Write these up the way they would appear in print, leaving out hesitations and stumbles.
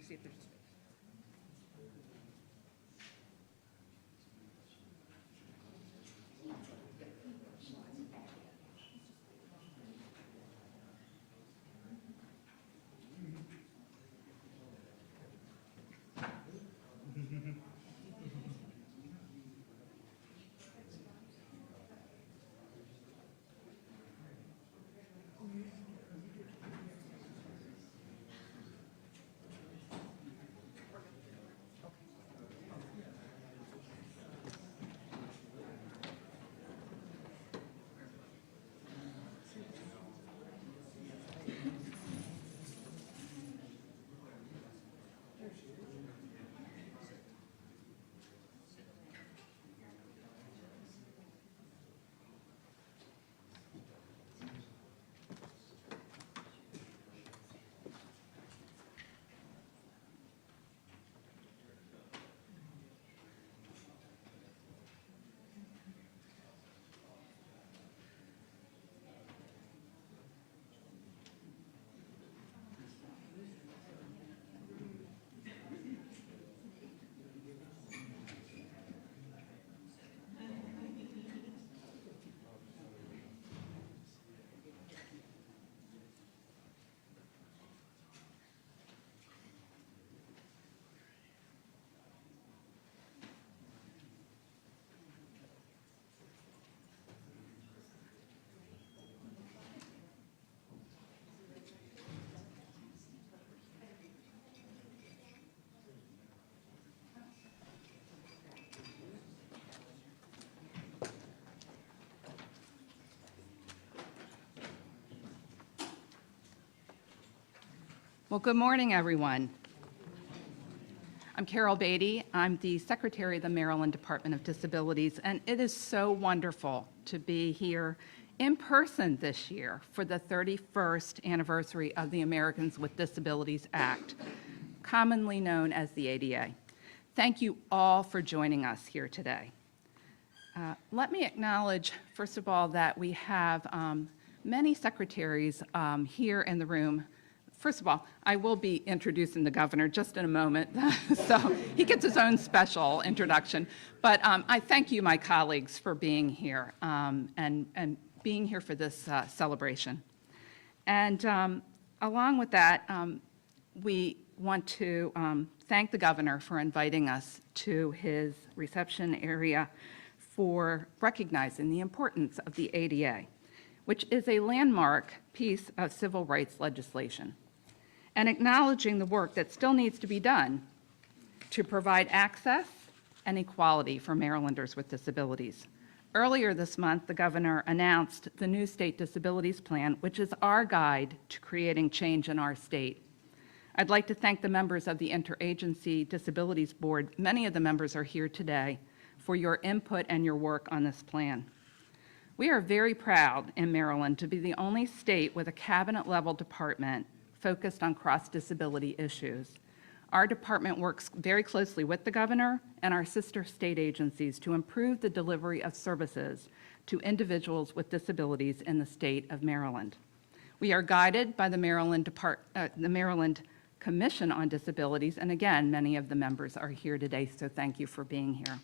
me see if there's a space. Well, good morning, everyone. I'm Carol Beatty. I'm the Secretary of the Maryland Department of Disabilities, and it is so wonderful to be here in person this year for the 31st anniversary of the Americans with Disabilities Act, commonly known as the ADA. Thank you all for joining us here today. Let me acknowledge, first of all, that we have many secretaries here in the room. First of all, I will be introducing the governor just in a moment, so he gets his own special introduction. But I thank you, my colleagues, for being here and being here for this celebration. And along with that, we want to thank the governor for inviting us to his reception area for recognizing the importance of the ADA, which is a landmark piece of civil rights legislation, and acknowledging the work that still needs to be done to provide access and equality for Marylanders with disabilities. Earlier this month, the governor announced the new state disabilities plan, which is our guide to creating change in our state. I'd like to thank the members of the Interagency Disabilities Board, many of the members are here today, for your input and your work on this plan. We are very proud in Maryland to be the only state with a cabinet-level department focused on cross-disability issues. Our department works very closely with the governor and our sister state agencies to improve the delivery of services to individuals with disabilities in the state of Maryland. We are guided by the Maryland Commission on Disabilities, and again, many of the members are here today, so thank you for being here.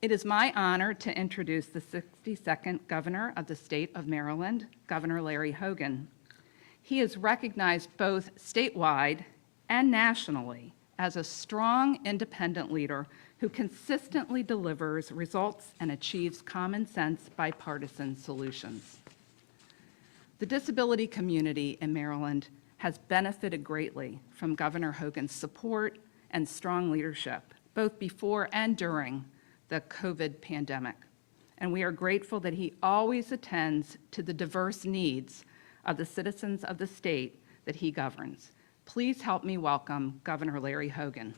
It is my honor to introduce the 62nd Governor of the state of Maryland, Governor Larry Hogan. He is recognized both statewide and nationally as a strong, independent leader who consistently delivers results and achieves common sense bipartisan solutions. The disability community in Maryland has benefited greatly from Governor Hogan's support and strong leadership, both before and during the COVID pandemic. And we are grateful that he always attends to the diverse needs of the citizens of the state that he governs. Please help me welcome Governor Larry Hogan.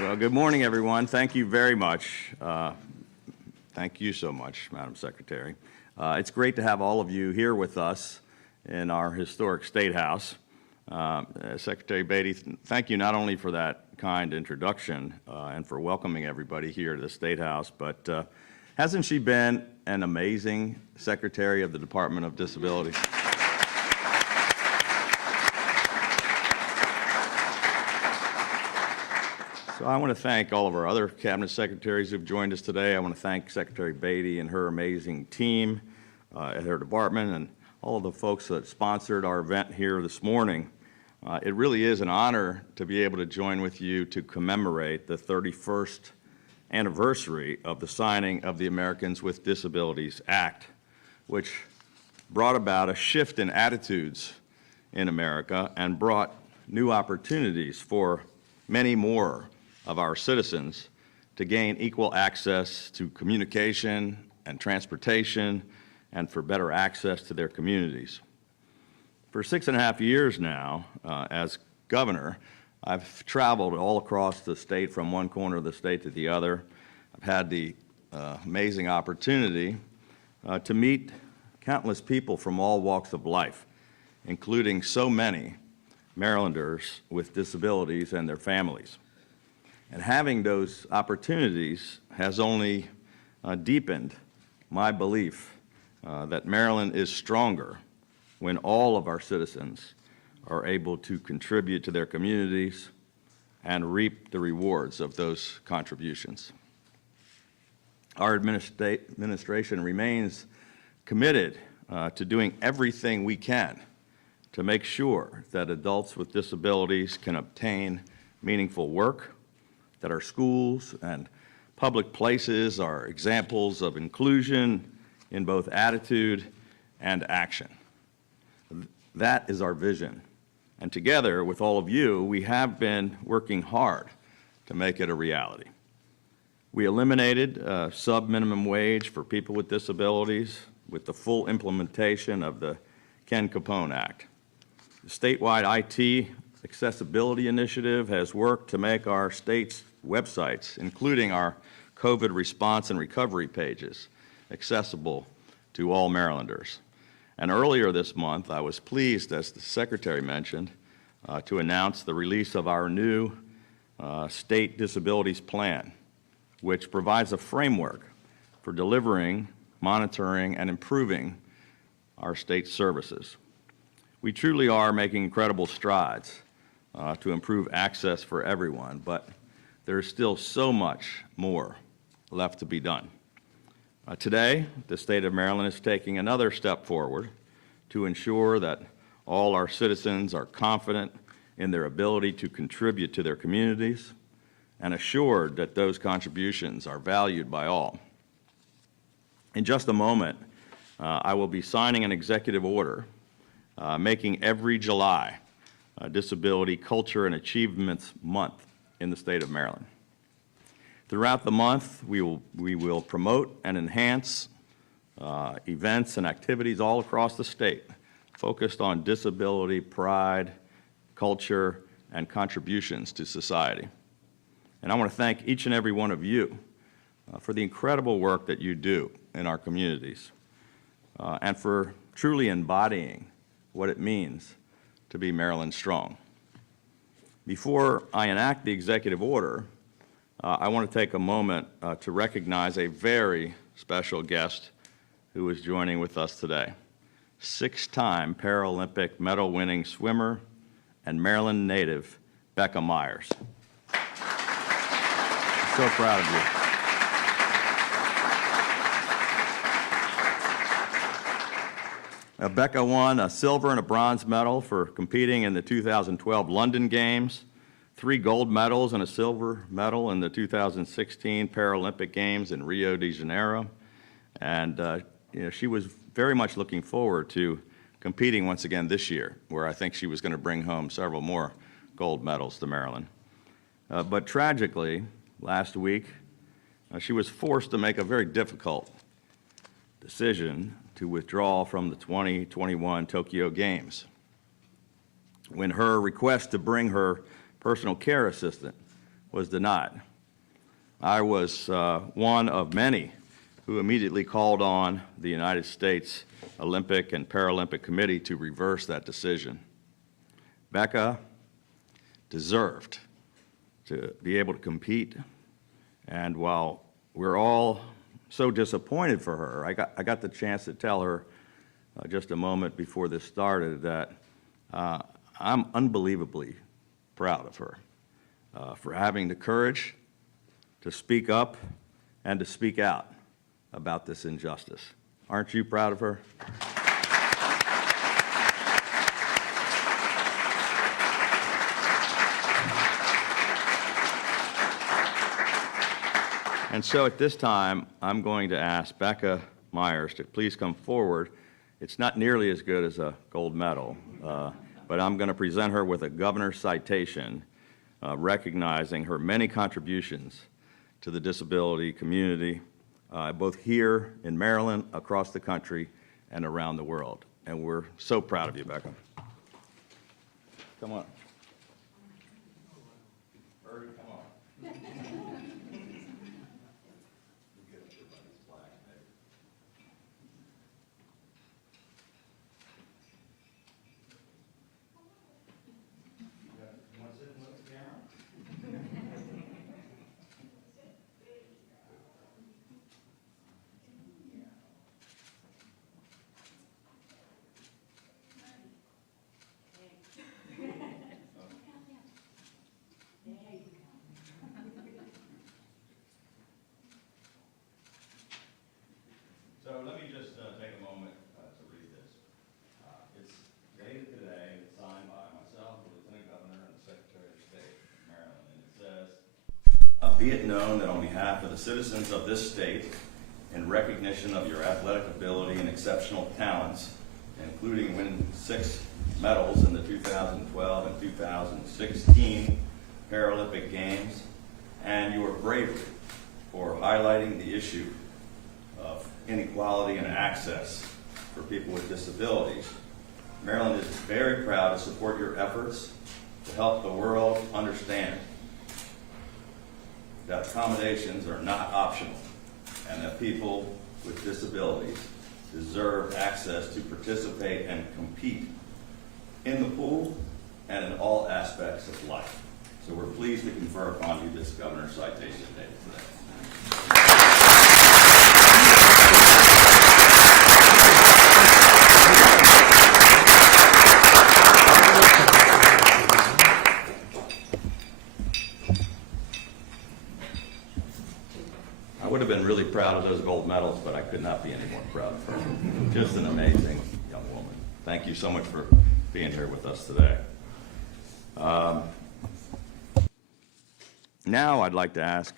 Well, good morning, everyone. Thank you very much. Thank you so much, Madam Secretary. It's great to have all of you here with us in our historic State House. Secretary Beatty, thank you not only for that kind introduction and for welcoming everybody here to the State House, but hasn't she been an amazing Secretary of the Department of Disabilities? So I want to thank all of our other cabinet secretaries who've joined us today. I want to thank Secretary Beatty and her amazing team at her department and all of the folks that sponsored our event here this morning. It really is an honor to be able to join with you to commemorate the 31st anniversary of the signing of the Americans with Disabilities Act, which brought about a shift in attitudes in America and brought new opportunities for many more of our citizens to gain equal access to communication and transportation and for better access to their communities. For 6.5 years now, as governor, I've traveled all across the state from one corner of the state to the other. I've had the amazing opportunity to meet countless people from all walks of life, including so many Marylanders with disabilities and their families. And having those opportunities has only deepened my belief that Maryland is stronger when all of our citizens are able to contribute to their communities and reap the rewards of those contributions. Our administration remains committed to doing everything we can to make sure that adults with disabilities can obtain meaningful work, that our schools and public places are examples of inclusion in both attitude and action. That is our vision. And together with all of you, we have been working hard to make it a reality. We eliminated sub-minimum wage for people with disabilities with the full implementation of the Ken Capone Act. The statewide IT accessibility initiative has worked to make our state's websites, including our COVID response and recovery pages, accessible to all Marylanders. And earlier this month, I was pleased, as the Secretary mentioned, to announce the release of our new state disabilities plan, which provides a framework for delivering, monitoring, and improving our state services. We truly are making incredible strides to improve access for everyone, but there is still so much more left to be done. Today, the state of Maryland is taking another step forward to ensure that all our citizens are confident in their ability to contribute to their communities and assured that those contributions are valued by all. In just a moment, I will be signing an executive order making every July Disability Culture and Achievements Month in the state of Maryland. Throughout the month, we will promote and enhance events and activities all across the state focused on disability, pride, culture, and contributions to society. And I want to thank each and every one of you for the incredible work that you do in our communities and for truly embodying what it means to be Maryland strong. Before I enact the executive order, I want to take a moment to recognize a very special guest who is joining with us today. 6-time Paralympic medal-winning swimmer and Maryland native, Becca Myers. I'm so proud of you. Becca won a silver and a bronze medal for competing in the 2012 London Games, 3 gold medals and a silver medal in the 2016 Paralympic Games in Rio de Janeiro. And she was very much looking forward to competing once again this year, where I think she was going to bring home several more gold medals to Maryland. But tragically, last week, she was forced to make a very difficult decision to withdraw from the 2021 Tokyo Games when her request to bring her personal care assistant was denied. I was one of many who immediately called on the United States Olympic and Paralympic Committee to reverse that decision. Becca deserved to be able to compete, and while we're all so disappointed for her, I got the chance to tell her just a moment before this started that I'm unbelievably proud of her for having the courage to speak up and to speak out about this injustice. Aren't you proud of her? And so at this time, I'm going to ask Becca Myers to please come forward. It's not nearly as good as a gold medal, but I'm going to present her with a governor's citation recognizing her many contributions to the disability community, both here in Maryland, across the country, and around the world. And we're so proud of you, Becca. Come on. Ernie, come on. So let me just take a moment to read this. It's dated today, it's signed by myself, the Lieutenant Governor, and the Secretary of State of Maryland, and it says, be it known that on behalf of the citizens of this state, in recognition of your athletic ability and exceptional talents, including winning 6 medals in the 2012 and 2016 Paralympic Games, and your bravery for highlighting the issue of inequality and access for people with disabilities. Maryland is very proud to support your efforts to help the world understand that accommodations are not optional and that people with disabilities deserve access to participate and compete in the pool and in all aspects of life. So we're pleased to confer upon you this governor's citation today. I would have been really proud of those gold medals, but I could not be any more proud of her. Just an amazing young woman. Thank you so much for being here with us today. Now I'd like to ask,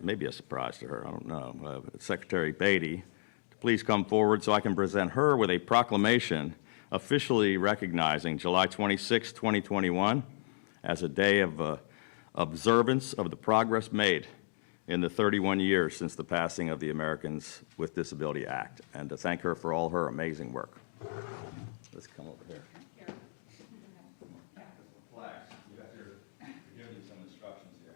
maybe a surprise to her, I don't know, Secretary Beatty to please come forward so I can present her with a proclamation officially recognizing July 26, 2021 as a day of observance of the progress made in the 31 years since the passing of the Americans with Disabilities Act, and to thank her for all her amazing work. Let's come over here. Flags. You got your, you're giving some instructions here.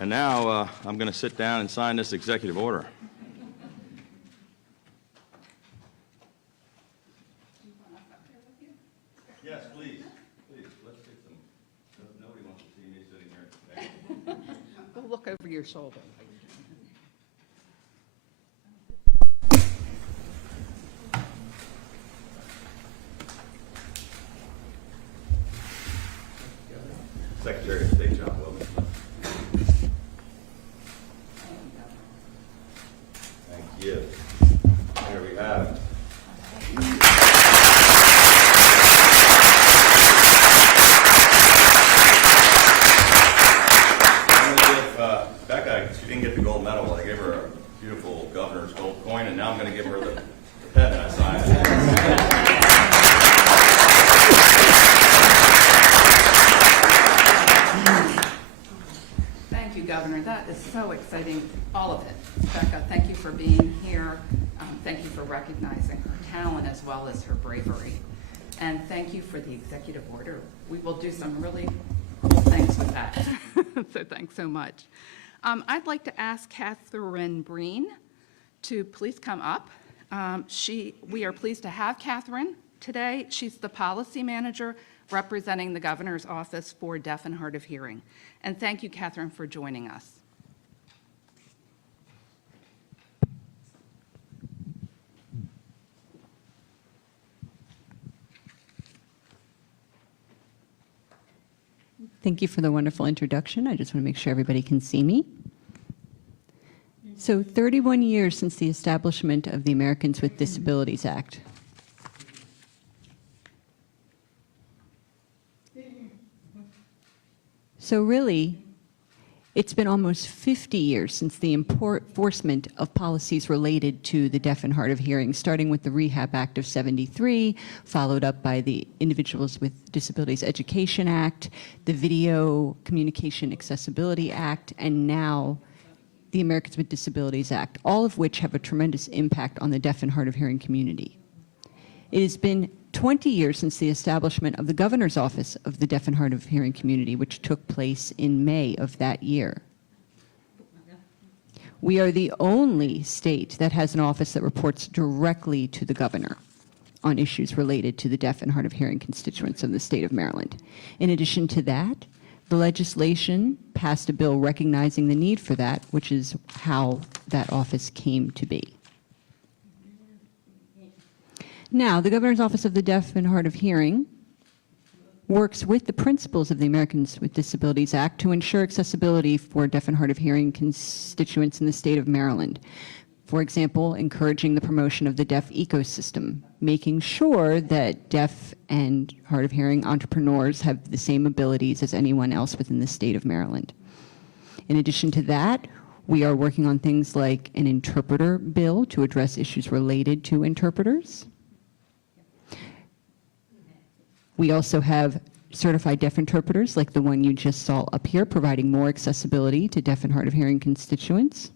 And now I'm going to sit down and sign this executive order. Yes, please. Please, let's get some. Nobody wants to see me sitting here today. Go look over your shoulder. Secretary of State John Williams. Thank you. There we have it. I'm going to give Becca, she didn't get the gold medal, I gave her a beautiful governor's gold coin, and now I'm going to give her the pen that I signed. Thank you, Governor. That is so exciting for being here. Thank you for recognizing her talent as well as her bravery. And thank you for the executive order. We will do some really cool things with that. So thanks so much. I'd like to ask Catherine Breen to please come up. We are pleased to have Catherine today. She's the policy manager representing the governor's office for deaf and hard of hearing. And thank you, Catherine, for joining us. Thank you for the wonderful introduction. I just want to make sure everybody can see me. So 31 years since the establishment of the Americans with Disabilities Act. So really, it's been almost 50 years since the enforcement of policies related to the deaf and hard of hearing, starting with the Rehab Act of '73, followed up by the Individuals with Disabilities Education Act, the Video Communication Accessibility Act, and now the Americans with Disabilities Act, all of which have a tremendous impact on the deaf and hard of hearing community. It has been 20 years since the establishment of the Governor's Office of the Deaf and Hard of Hearing Community, which took place in May of that year. We are the only state that has an office that reports directly to the governor on issues related to the deaf and hard of hearing constituents of the state of Maryland. In addition to that, the legislation passed a bill recognizing the need for that, which is how that office came to be. Now, the Governor's Office of the Deaf and Hard of Hearing works with the principles of the Americans with Disabilities Act to ensure accessibility for deaf and hard of hearing constituents in the state of Maryland. For example, encouraging the promotion of the deaf ecosystem, making sure that deaf and hard of hearing entrepreneurs have the same abilities as anyone else within the state of Maryland. In addition to that, we are working on things like an interpreter bill to address issues related to interpreters. We also have certified deaf interpreters like the one you just saw up here, providing more accessibility to deaf and hard of hearing constituents.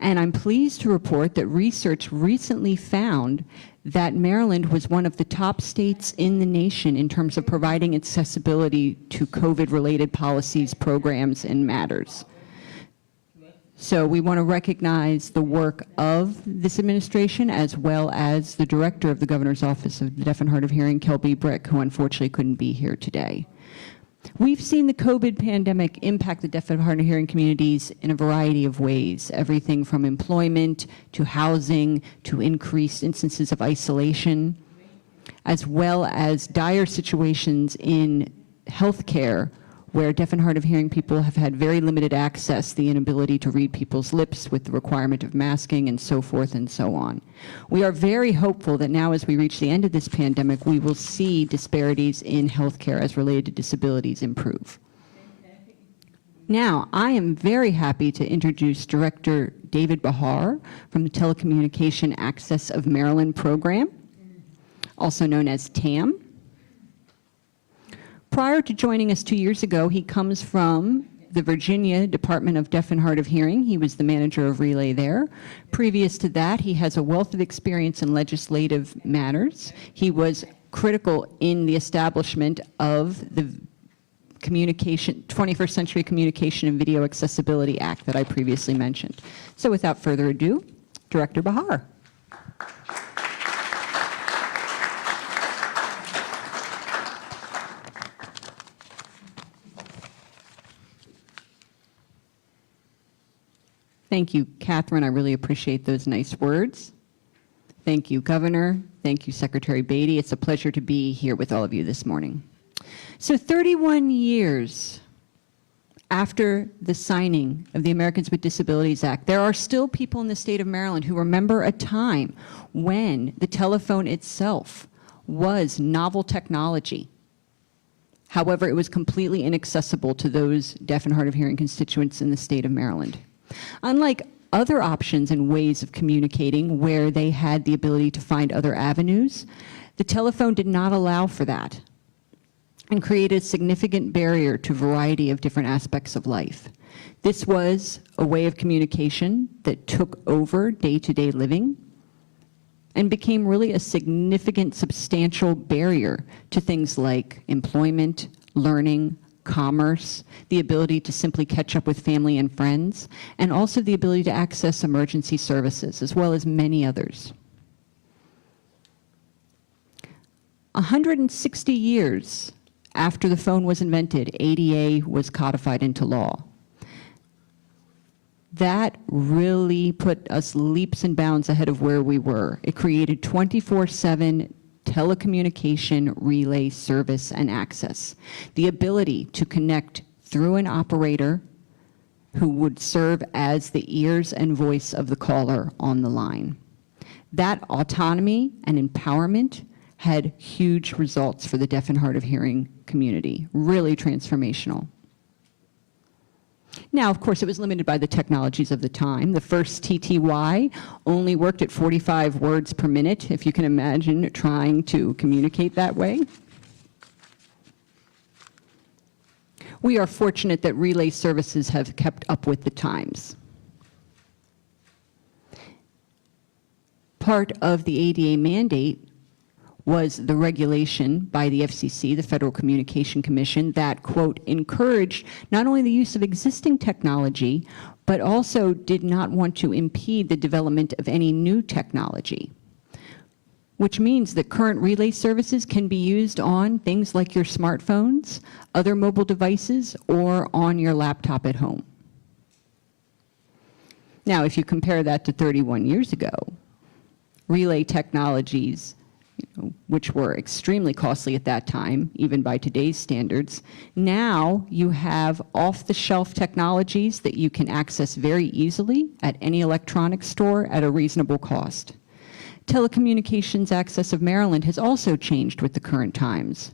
And I'm pleased to report that research recently found that Maryland was one of the top states in the nation in terms of providing accessibility to COVID-related policies, programs, and matters. So we want to recognize the work of this administration as well as the director of the Governor's Office of the Deaf and Hard of Hearing, Kelby Brick, who unfortunately couldn't be here today. We've seen the COVID pandemic impact the deaf and hard of hearing communities in a variety of ways, everything from employment to housing to increased instances of isolation, as well as dire situations in healthcare where deaf and hard of hearing people have had very limited access, the inability to read people's lips with the requirement of masking and so forth and so on. We are very hopeful that now as we reach the end of this pandemic, we will see disparities in healthcare as related to disabilities improve. Now, I am very happy to introduce Director David Bahar from the Telecommunication Access of Maryland program, also known as TAM. Prior to joining us 2 years ago, he comes from the Virginia Department of Deaf and Hard of Hearing. He was the manager of Relay there. Previous to that, he has a wealth of experience in legislative matters. He was critical in the establishment of the 21st Century Communication and Video Accessibility Act that I previously mentioned. So without further ado, Director Bahar. Thank you, Catherine. I really appreciate those nice words. Thank you, Governor. Thank you, Secretary Beatty. It's a pleasure to be here with all of you this morning. So 31 years after the signing of the Americans with Disabilities Act, there are still people in the state of Maryland who remember a time when the telephone itself was novel technology. However, it was completely inaccessible to those deaf and hard of hearing constituents in the state of Maryland. Unlike other options and ways of communicating where they had the ability to find other avenues, the telephone did not allow for that and created a significant barrier to a variety of different aspects of life. This was a way of communication that took over day-to-day living and became really a significant, substantial barrier to things like employment, learning, commerce, the ability to simply catch up with family and friends, and also the ability to access emergency services, as well as many others. 160 years after the phone was invented, ADA was codified into law. That really put us leaps and bounds ahead of where we were. It created 24/7 telecommunication relay service and access, the ability to connect through an operator who would serve as the ears and voice of the caller on the line. That autonomy and empowerment had huge results for the deaf and hard of hearing community, really transformational. Now, of course, it was limited by the technologies of the time. The first TTY only worked at 45 words per minute, if you can imagine trying to communicate that way. We are fortunate that relay services have kept up with the times. Part of the ADA mandate was the regulation by the FCC, the Federal Communication Commission, that, quote, encouraged not only the use of existing technology, but also did not want to impede the development of any new technology, which means that current relay services can be used on things like your smartphones, other mobile devices, or on your laptop at home. Now, if you compare that to 31 years ago, relay technologies, which were extremely costly at that time, even by today's standards. Now you have off-the-shelf technologies that you can access very easily at any electronics store at a reasonable cost. Telecommunications access of Maryland has also changed with the current times.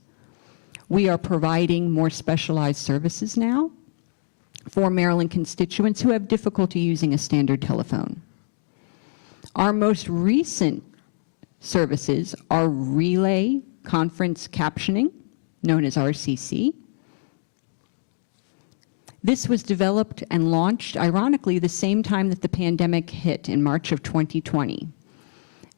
We are providing more specialized services now for Maryland constituents who have difficulty using a standard telephone. Our most recent services are relay conference captioning, known as RCC. This was developed and launched, ironically, the same time that the pandemic hit in March of 2020.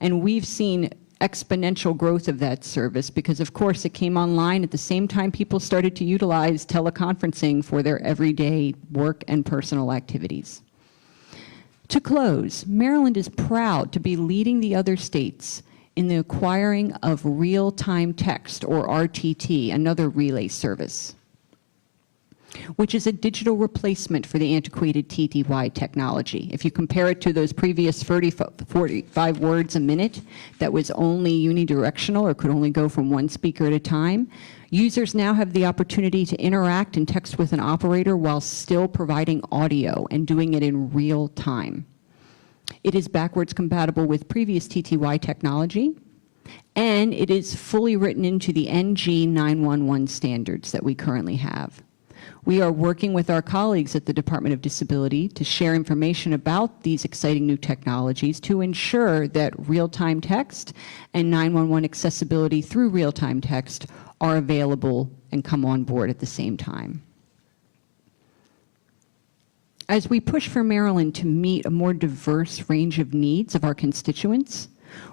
And we've seen exponential growth of that service because, of course, it came online at the same time people started to utilize teleconferencing for their everyday work and personal activities. To close, Maryland is proud to be leading the other states in the acquiring of real-time text, or RTT, another relay service, which is a digital replacement for the antiquated TTY technology. If you compare it to those previous 45 words a minute that was only unidirectional or could only go from one speaker at a time, users now have the opportunity to interact and text with an operator while still providing audio and doing it in real time. It is backwards compatible with previous TTY technology, and it is fully written into the NG 911 standards that we currently have. We are working with our colleagues at the Department of Disability to share information about these exciting new technologies to ensure that real-time text and 911 accessibility through real-time text are available and come on board at the same time. As we push for Maryland to meet a more diverse range of needs of our constituents,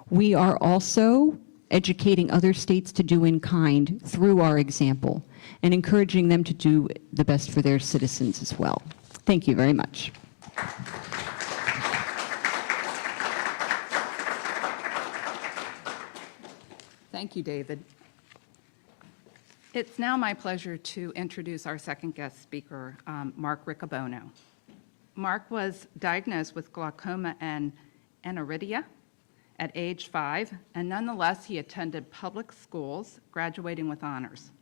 we are also educating other states to do in kind through our example and encouraging them to do the best for their citizens as well. Thank you very much. Thank you, David. It's now my pleasure to introduce our second guest speaker, Mark Riccobono. Mark was diagnosed with glaucoma and aniridia at age 5, and nonetheless, he attended public schools, graduating with honors.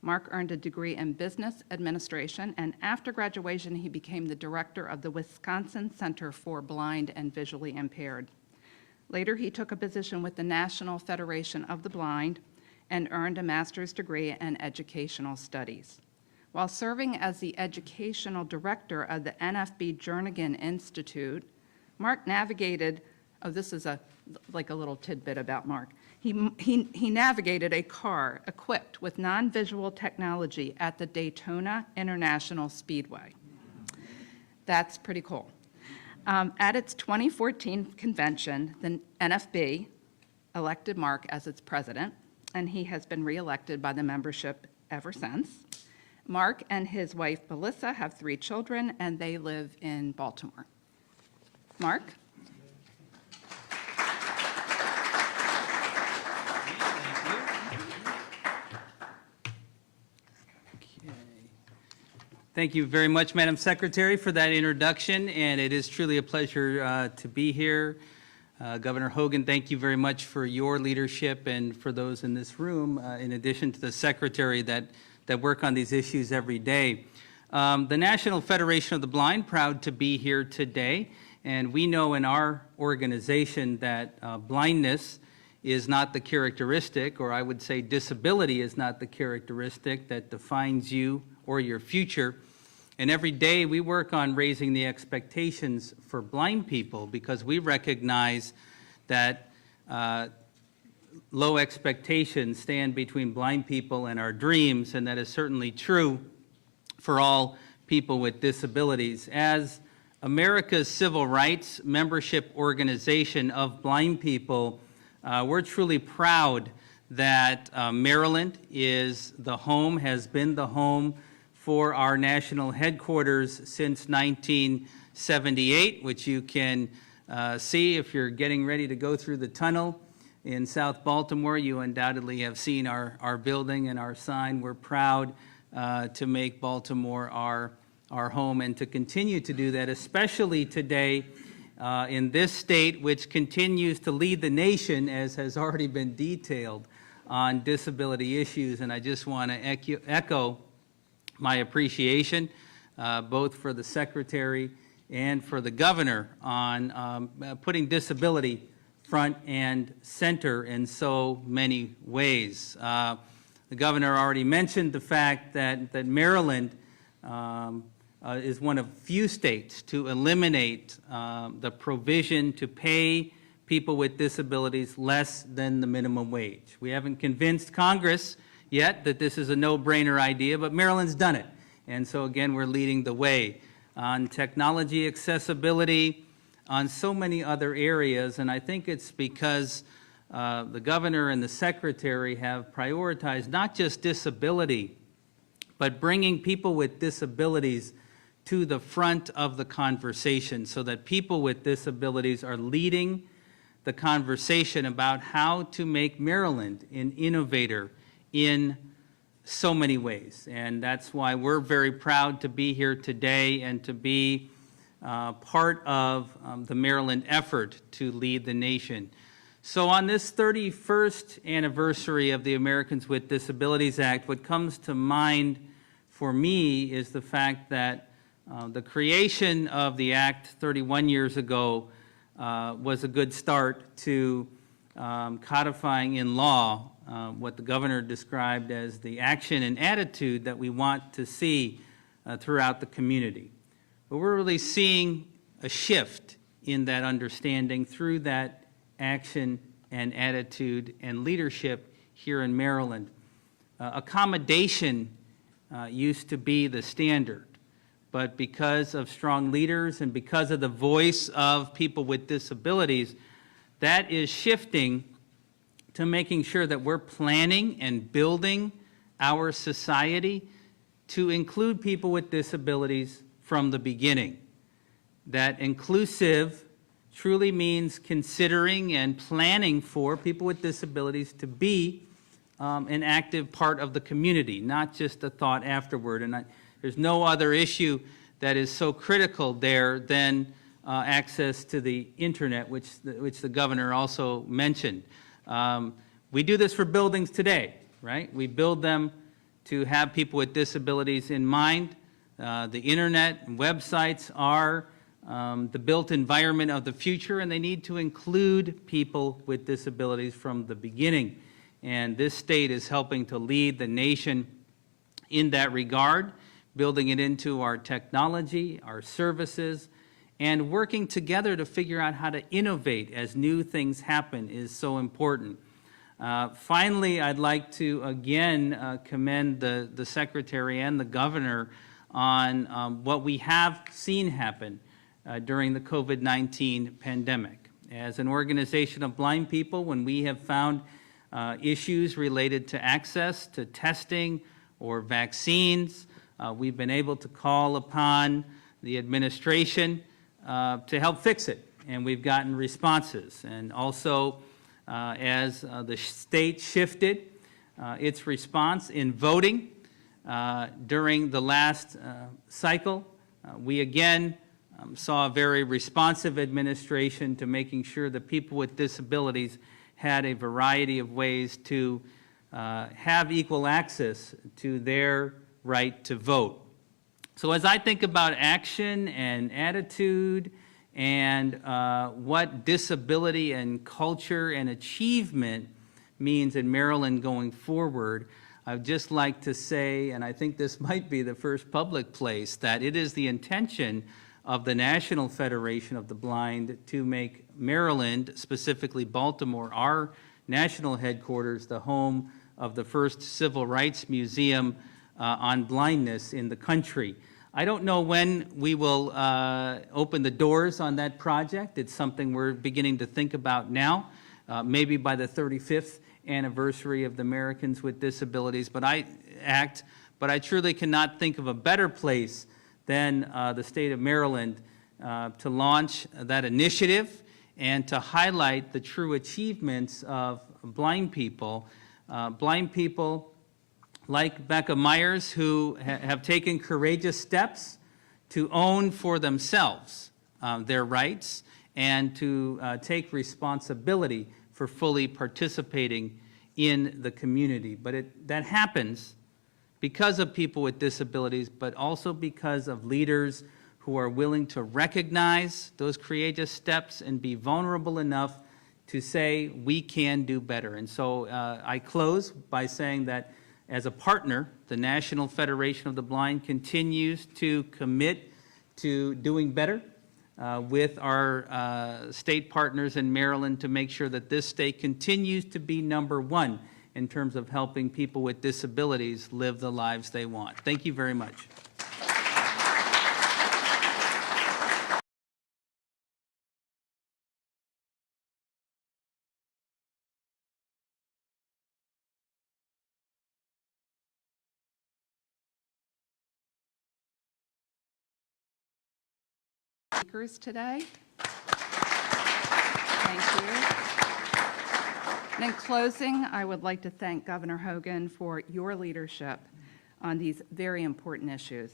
Mark earned a degree in business administration, and after graduation, he became the director of the Wisconsin Center for Blind and Visually Impaired. Later, he took a position with the National Federation of the Blind and earned a master's degree in educational studies. While serving as the educational director of the NFB Jernigan Institute, Mark navigated, this is like a little tidbit about Mark. He navigated a car equipped with non-visual technology at the Daytona International Speedway. That's pretty cool. At its 2014 convention, the NFB elected Mark as its president, and he has been reelected by the membership ever since. Mark and his wife, Melissa, have 3 children, and they live in Baltimore. Mark? Thank you very much, Madam Secretary, for that introduction, and it is truly a pleasure to be here. Governor Hogan, thank you very much for your leadership and for those in this room, in addition to the Secretary that work on these issues every day. The National Federation of the Blind, proud to be here today, and we know in our organization that blindness is not the characteristic, or I would say disability is not the characteristic that defines you or your future. And every day we work on raising the expectations for blind people because we recognize that low expectations stand between blind people and our dreams, and that is certainly true for all people with disabilities. As America's civil rights membership organization of blind people, we're truly proud that Maryland is the home, has been the home for our national headquarters since 1978, which you can see if you're getting ready to go through the tunnel in South Baltimore. You undoubtedly have seen our building and our sign. We're proud to make Baltimore our home and to continue to do that, especially today in this state, which continues to lead the nation, as has already been detailed, on disability issues. And I just want to echo my appreciation both for the Secretary and for the Governor on putting disability front and center in so many ways. The Governor already mentioned the fact that Maryland is one of few states to eliminate the provision to pay people with disabilities less than the minimum wage. We haven't convinced Congress yet that this is a no-brainer idea, but Maryland's done it. And so again, we're leading the way on technology accessibility, on so many other areas, and I think it's because the Governor and the Secretary have prioritized not just disability, but bringing people with disabilities to the front of the conversation so that people with disabilities are leading the conversation about how to make Maryland an innovator in so many ways. And that's why we're very proud to be here today and to be part of the Maryland effort to lead the nation. So on this 31st anniversary of the Americans with Disabilities Act, what comes to mind for me is the fact that the creation of the Act 31 years ago was a good start to codifying in law what the Governor described as the action and attitude that we want to see throughout the community. But we're really seeing a shift in that understanding through that action and attitude and leadership here in Maryland. Accommodation used to be the standard, but because of strong leaders and because of the voice of people with disabilities, that is shifting to making sure that we're planning and building our society to include people with disabilities from the beginning. That inclusive truly means considering and planning for people with disabilities to be an active part of the community, not just a thought afterward. And there's no other issue that is so critical there than access to the internet, which the Governor also mentioned. We do this for buildings today, right? We build them to have people with disabilities in mind. The internet and websites are the built environment of the future, and they need to include people with disabilities from the beginning. And this state is helping to lead the nation in that regard, building it into our technology, our services, and working together to figure out how to innovate as new things happen is so important. Finally, I'd like to again commend the Secretary and the Governor on what we have seen happen during the COVID-19 pandemic. As an organization of blind people, when we have found issues related to access to testing or vaccines, we've been able to call upon the administration to help fix it, and we've gotten responses. And also, as the state shifted its response in voting during the last cycle, we again saw a very responsive administration to making sure that people with disabilities had a variety of ways to have equal access to their right to vote. So as I think about action and attitude and what disability and culture and achievement means in Maryland going forward, I'd just like to say, and I think this might be the first public place, that it is the intention of the National Federation of the Blind to make Maryland, specifically Baltimore, our national headquarters, the home of the first civil rights museum on blindness in the country. I don't know when we will open the doors on that project. It's something we're beginning to think about now, maybe by the 35th anniversary of the Americans with Disabilities Act, but I truly cannot think of a better place than the state of Maryland to launch that initiative and to highlight the true achievements of blind people like Becca Myers, who have taken courageous steps to own for themselves their rights and to take responsibility for fully participating in the community. But that happens because of people with disabilities, but also because of leaders who are willing to recognize those courageous steps and be vulnerable enough to say, we can do better. And so I close by saying that as a partner, the National Federation of the Blind continues to commit to doing better with our state partners in Maryland to make sure that this state continues to be #1 in terms of helping people with disabilities live the lives they want. Thank you very much. Speakers today. Thank you. And in closing, I would like to thank Governor Hogan for your leadership on these very important issues.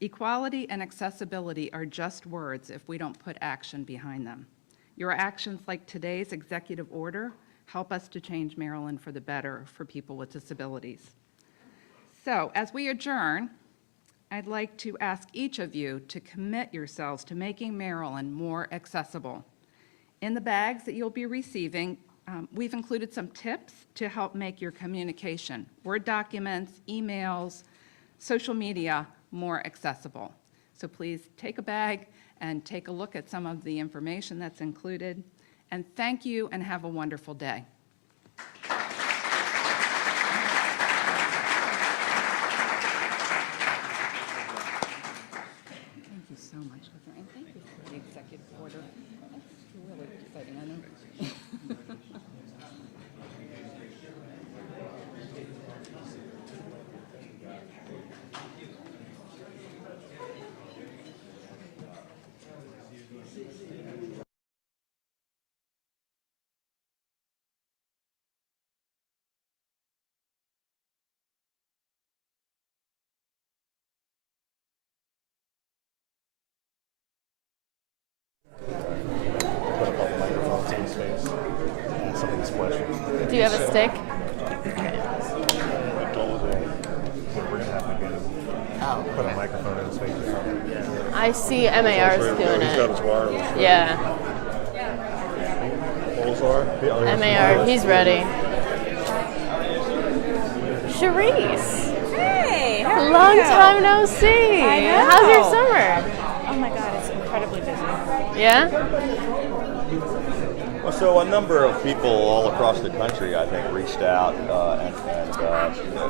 Equality and accessibility are just words if we don't put action behind them. Your actions like today's executive order help us to change Maryland for the better for people with disabilities. So as we adjourn, I'd like to ask each of you to commit yourselves to making Maryland more accessible. In the bags that you'll be receiving, we've included some tips to help make your communication, Word documents, emails, social media, more accessible. So please take a bag and take a look at some of the information that's included. And thank you and have a wonderful day. Thank you so much, Governor, and thank you for the executive order. That's really exciting, I know. Do you have a stick? Put a microphone in his face or something. I see MAR's doing He's got his it. wireless. Yeah. MAR, he's ready. Charisse. Hey, how are Long you? time no see. I know. How's your summer? Oh my God, it's incredibly busy. Yeah? Well, so a number of people all across the country, I think, reached out and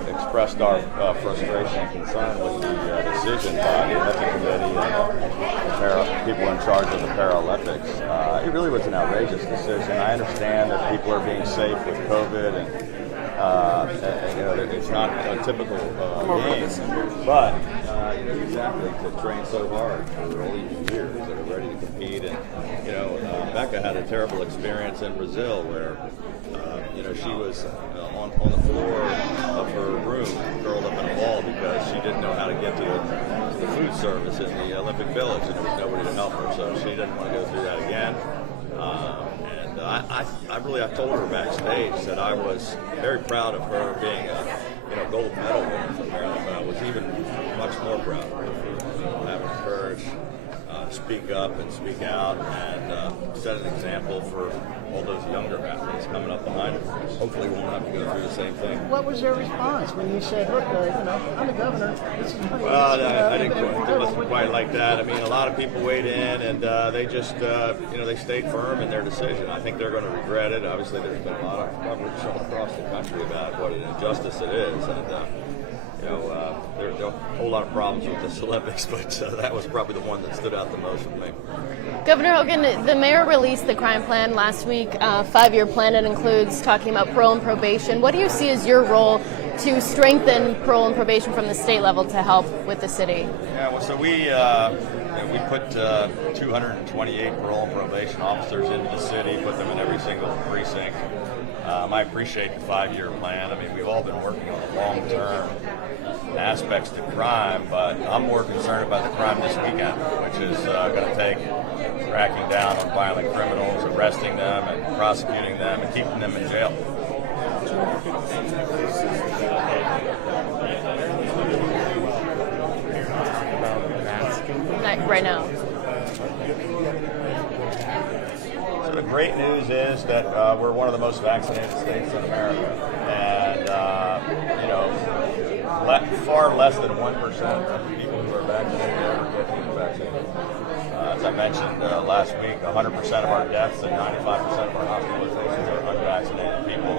expressed our frustration and concern with the decision by the Olympic Committee and the people in charge of the Paralympics. It really was an outrageous decision. I understand that people are being safe with COVID and it's not a typical game, but these athletes have trained so hard for all these years that are ready to compete. And Becca had a terrible experience in Brazil where she was on the floor of her room, curled up in a ball because she didn't know how to get to the food service in the Olympic Village, and there was nobody to help her, so she didn't want to go through that again. I told her backstage that I was very proud of her being a gold medal winner for Maryland, but I was even much more proud of her for having the courage to speak up and speak out and set an example for all those younger athletes coming up behind her. Hopefully we won't have to go through the same thing. What was your response when you said, look, I'm the governor, this is money? Well, it wasn't quite like that. I mean, a lot of people weighed in, and they just, they stayed firm in their decision. I think they're going to regret it. Obviously, there's been a lot of coverage all across the country about what an injustice it is, and there's a whole lot of problems with this Olympics, but that was probably the one that stood out the most for me. Governor Hogan, the mayor released the crime plan last week, a 5-year plan that includes talking about parole and probation. What do you see as your role to strengthen parole and probation from the state level to help with the city? Yeah, well, so we put 228 parole and probation officers into the city, put them in every single precinct. I appreciate the 5-year plan. I mean, we've all been working on the long-term aspects to crime, but I'm more concerned about the crime this weekend, which is going to take cracking down on violent criminals, arresting them and prosecuting them and keeping them in jail. Right now. So the great news is that we're one of the most vaccinated states in America, and far less than 1% of the people who are vaccinated ever get the vaccine. As I mentioned last week, 100% of our deaths and 95% of our hospitalizations are unvaccinated people.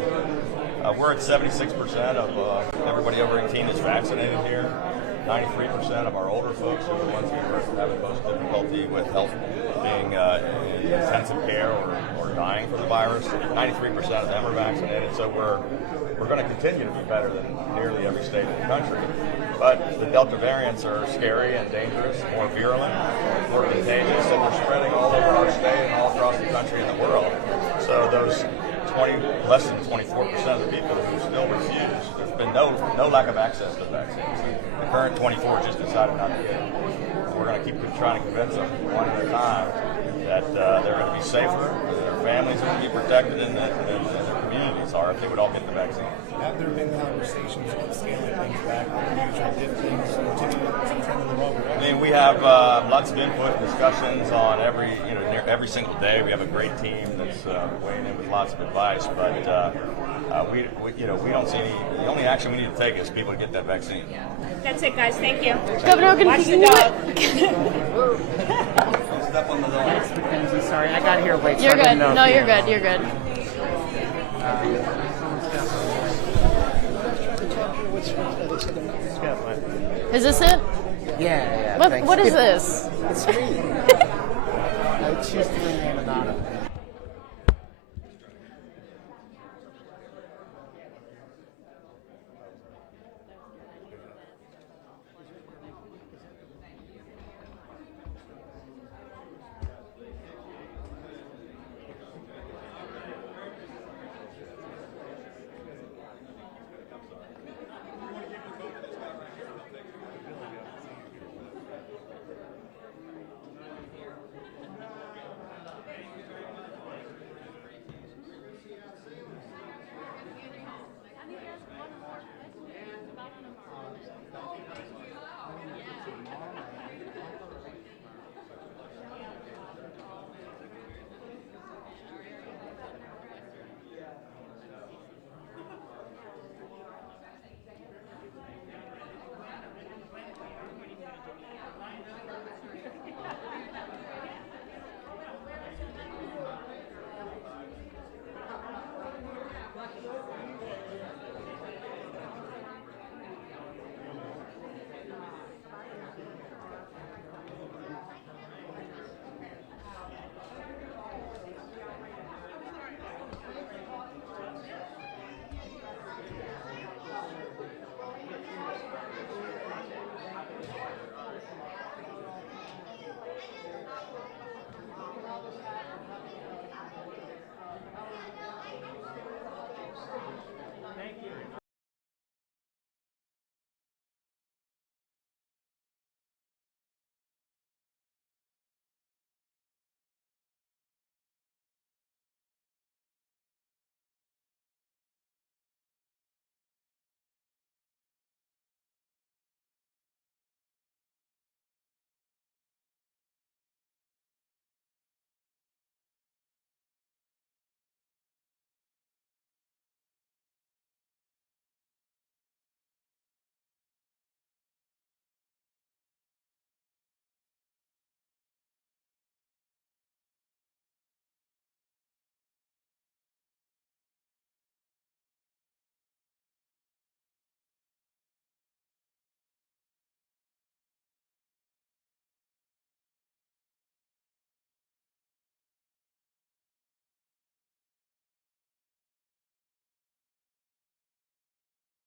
We're at 76% of everybody over 18 is vaccinated here. 93% of our older folks are the ones who are having most difficulty with health, being in intensive care or dying from the virus. 93% of them are vaccinated, so we're going to continue to be better than nearly every state in the country. But the Delta variants are scary and dangerous, more virulent, more contagious, and they're spreading all over our state and all across the country and the world. So those less than 24% of the people who still refuse, there's been no lack of access to vaccines. The current 24 just decided not to get it. So we're going to keep trying to convince them one at a time that they're going to be safer, their families are going to be protected, and their communities are if they would all get the vaccine. Have there been conversations on scaling things back, usually did things to trend in the wrong direction? I mean, we have lots of input and discussions on every single day. We have a great team that's weighing in with lots of advice, but we don't see any. The only action we need to take is people to get that vaccine. That's it, guys. Thank you. Governor Hogan, Watch can the you dog. Step on the dog. Mackenzie, sorry, I got here late. You're so I good. didn't know No, if you're good. You're good. Is this it? Yeah. What is this? It's me. I choose to remain anonymous.